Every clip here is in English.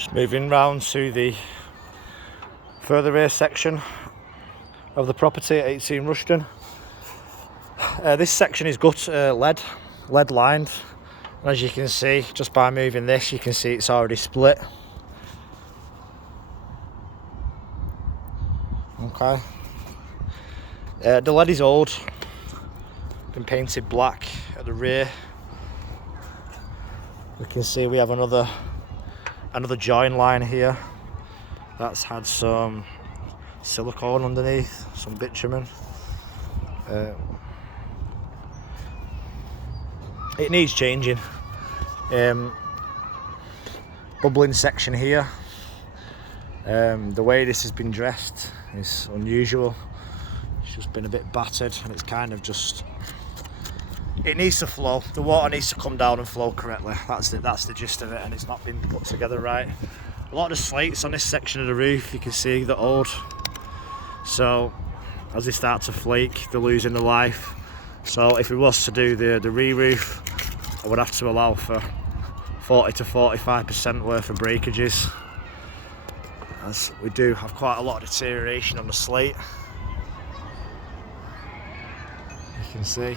Just moving round to the further rear section of the property at 18 Rushden. This section is lead lined, and as you can see, just by moving this, you can see it's already split. Okay. The lead is old, been painted black at the rear. We can see we have another join line here that's had some silicone underneath, some bitumen. It needs changing. Bubbling section here. The way this has been dressed is unusual. It's just been a bit battered, and it's kind of just, it needs to flow. The water needs to come down and flow correctly. That's the gist of it, and it's not been put together right. A lot of the slates on this section of the roof, you can see they're old. So as they start to flake, they're losing their life. So if we was to do the re-roof, I would have to allow for 40 to 45% worth of breakages, as we do have quite a lot of deterioration on the slate. You can see.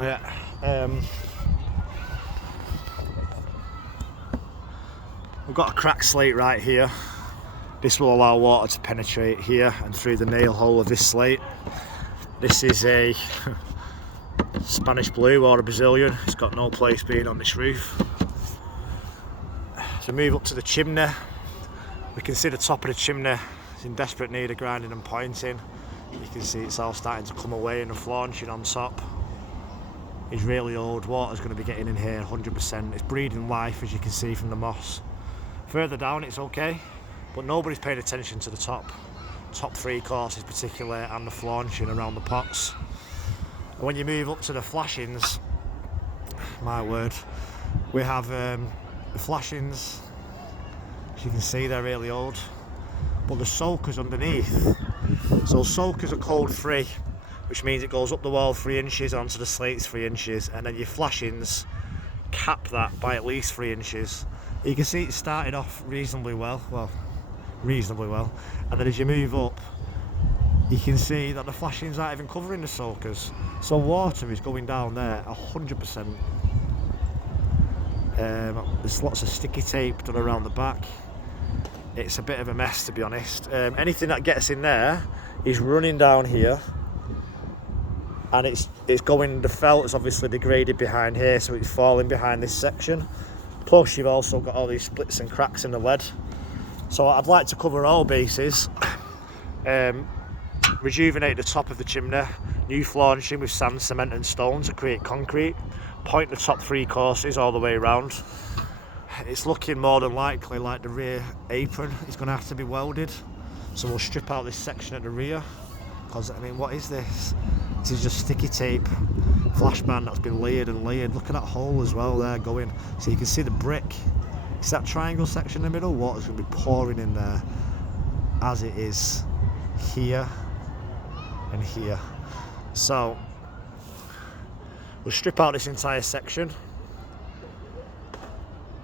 Yeah. We've got a cracked slate right here. This will allow water to penetrate here and through the nail hole of this slate. This is a Spanish blue or a Brazilian. It's got no place being on this roof. So move up to the chimney. We can see the top of the chimney is in desperate need of grinding and pointing. You can see it's all starting to come away, and the flaunching on top is really old. Water's going to be getting in here 100%. It's breathing life, as you can see from the moss. Further down it's okay, but nobody's paying attention to the top three courses particularly, and the flaunching around the pots. And when you move up to the flashings, my word, we have the flashings, as you can see, they're really old, but the soakers underneath. So soakers are cold free, which means it goes up the wall 3 inches, onto the slates 3 inches, and then your flashings cap that by at least 3 inches. You can see it started off reasonably well, and then as you move up, you can see that the flashings aren't even covering the soakers. So water is going down there 100%. There's lots of sticky tape done around the back. It's a bit of a mess, to be honest. Anything that gets in there is running down here, and it's going, the felt is obviously degraded behind here, so it's falling behind this section. Plus you've also got all these splits and cracks in the lead. So I'd like to cover all bases. Rejuvenate the top of the chimney, new flaunching with sand, cement and stone to create concrete, point the top 3 courses all the way around. It's looking more than likely like the rear apron is going to have to be welded, so we'll strip out this section at the rear, because I mean, what is this? This is just sticky tape flash band that's been layered and layered. Look at that hole as well there going, so you can see the brick. It's that triangle section in the middle. Water's going to be pouring in there, as it is here and here. So we'll strip out this entire section.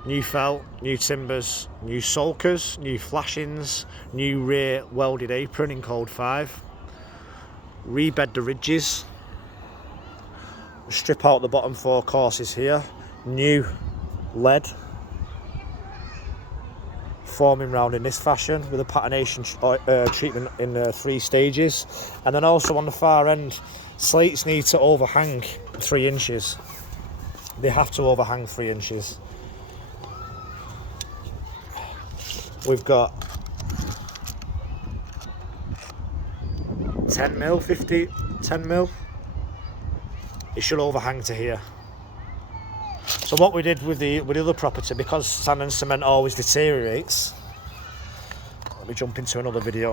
New felt, new timbers, new sulkers, new flashings, new rear welded apron in code 5. Rebed the ridges. We'll strip out the bottom 4 courses here. New lead forming round in this fashion with a patination treatment in 3 stages. And then also on the far end, slates need to overhang 3 inches. They have to overhang 3 inches. We've got 10 mil, 10 mil. It should overhang to here. So what we did with the other property, because sand and cement always deteriorates, let me jump into another video now.